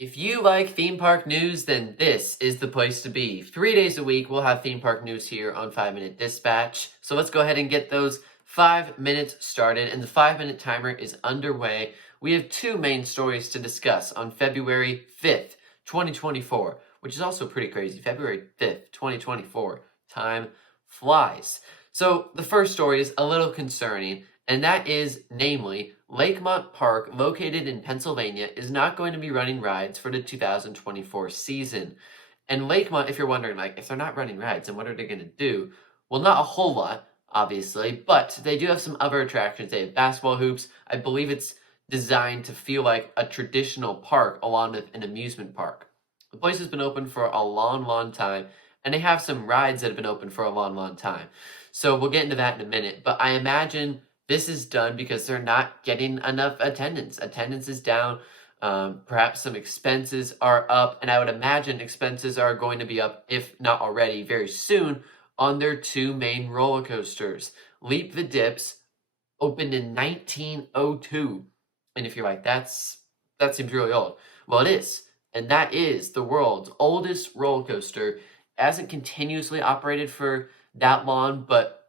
If you like theme park news, then this is the place to be. 3 days a week, we'll have theme park news here on 5 Minute Dispatch. So let's go ahead and get those 5 minutes started, and the 5 minute timer is underway. We have two main stories to discuss on February 5th, 2024, which is also pretty crazy. February 5th, 2024. Time flies. So the first story is a little concerning, and that is, namely, Lakemont Park, located in Pennsylvania, is not going to be running rides for the 2024 season. And Lakemont, if you're wondering, if they're not running rides, then what are they going to do? Well, not a whole lot, obviously, but they do have some other attractions. They have basketball hoops. I believe it's designed to feel like a traditional park along with an amusement park. The place has been open for a long, long time, and they have some rides that have been open for a long, long time. So we'll get into that in a minute, but I imagine this is done because they're not getting enough attendance. Attendance is down. Perhaps some expenses are up. And I would imagine expenses are going to be up, if not already, very soon on their two main roller coasters. Leap the Dips opened in 1902. And if you're like, that seems really old. Well, it is. And that is the world's oldest roller coaster. It hasn't continuously operated for that long, but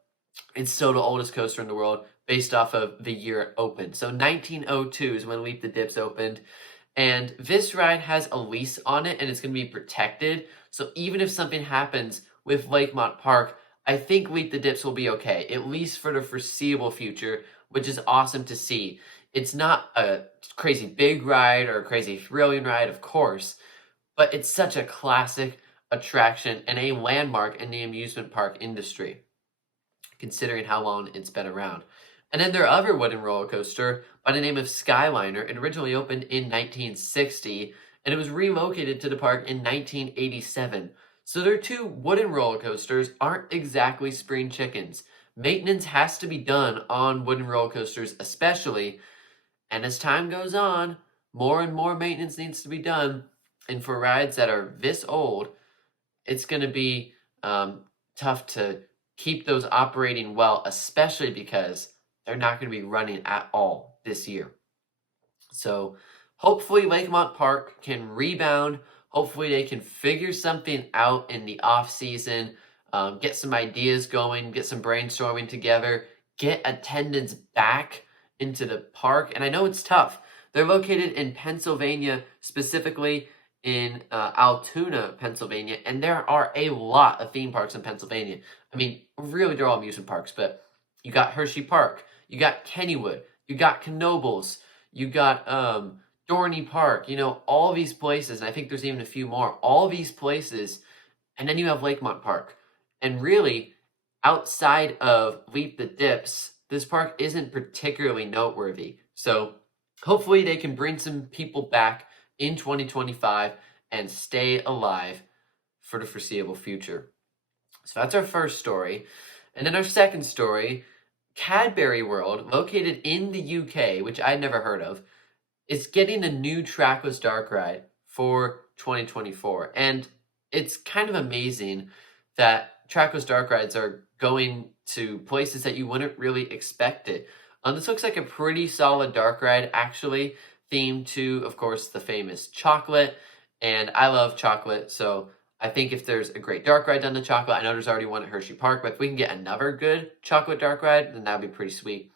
it's still the oldest coaster in the world, based off of the year it opened. So 1902 is when Leap the Dips opened. And this ride has a lease on it, and it's going to be protected. So even if something happens with Lakemont Park, I think Leap the Dips will be okay, at least for the foreseeable future, which is awesome to see. It's not a crazy big ride or a crazy thrilling ride, of course, but it's such a classic attraction and a landmark in the amusement park industry, considering how long it's been around. And then their other wooden roller coaster by the name of Skyliner, it originally opened in 1960, and it was relocated to the park in 1987. So their two wooden roller coasters aren't exactly spring chickens. Maintenance has to be done on wooden roller coasters especially, and as time goes on, more and more maintenance needs to be done. And for rides that are this old, it's going to be tough to keep those operating well, especially because they're not going to be running at all this year. So hopefully Lakemont Park can rebound. Hopefully they can figure something out in the off season, get some ideas going, get some brainstorming together, get attendance back into the park. And I know it's tough. They're located in Pennsylvania, specifically in Altoona, Pennsylvania, and there are a lot of theme parks in Pennsylvania. I mean, really, they're all amusement parks, but you got Hershey Park, you got Kennywood, you got Canobie, you got Dorney Park, all these places, and I think there's even a few more, all these places, and then you have Lakemont Park. And really, outside of Leap the Dips, this park isn't particularly noteworthy. So hopefully they can bring some people back in 2025 and stay alive for the foreseeable future. So that's our first story. And then our second story, Cadbury World, located in the UK, which I'd never heard of, is getting a new trackless dark ride for 2024. And it's kind of amazing that trackless dark rides are going to places that you wouldn't really expect it. This looks like a pretty solid dark ride, actually, themed to, of course, the famous chocolate. And I love chocolate, so I think if there's a great dark ride done to chocolate, I know there's already one at Hershey Park, but if we can get another good chocolate dark ride, then that would be pretty sweet.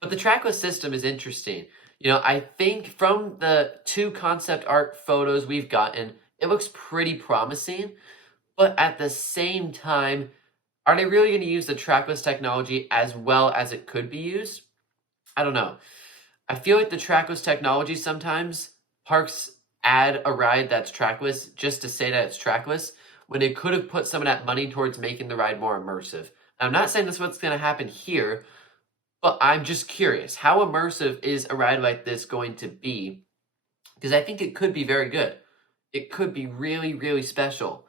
But the trackless system is interesting. I think from the two concept art photos we've gotten, it looks pretty promising. But at the same time, are they really going to use the trackless technology as well as it could be used? I don't know. I feel like the trackless technology, sometimes parks add a ride that's trackless just to say that it's trackless, when they could have put some of that money towards making the ride more immersive. Now, I'm not saying that's what's going to happen here, but I'm just curious. How immersive is a ride like this going to be? Because I think it could be very good. It could be really, really special.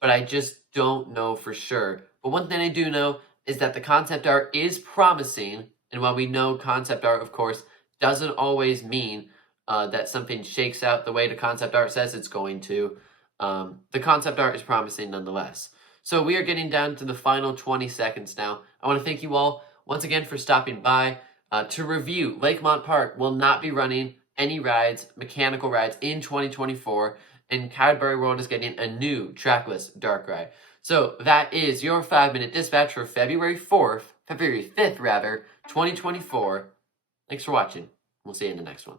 But I just don't know for sure. But one thing I do know is that the concept art is promising. And while we know concept art, of course, doesn't always mean that something shakes out the way the concept art says it's going to, the concept art is promising nonetheless. So we are getting down to the final 20 seconds now. I want to thank you all once again for stopping by. To review, Lakemont Park will not be running any rides, mechanical rides in 2024, and Cadbury World is getting a new trackless dark ride. So that is your 5-minute dispatch for February 5th rather, 2024. Thanks for watching. We'll see you in the next one.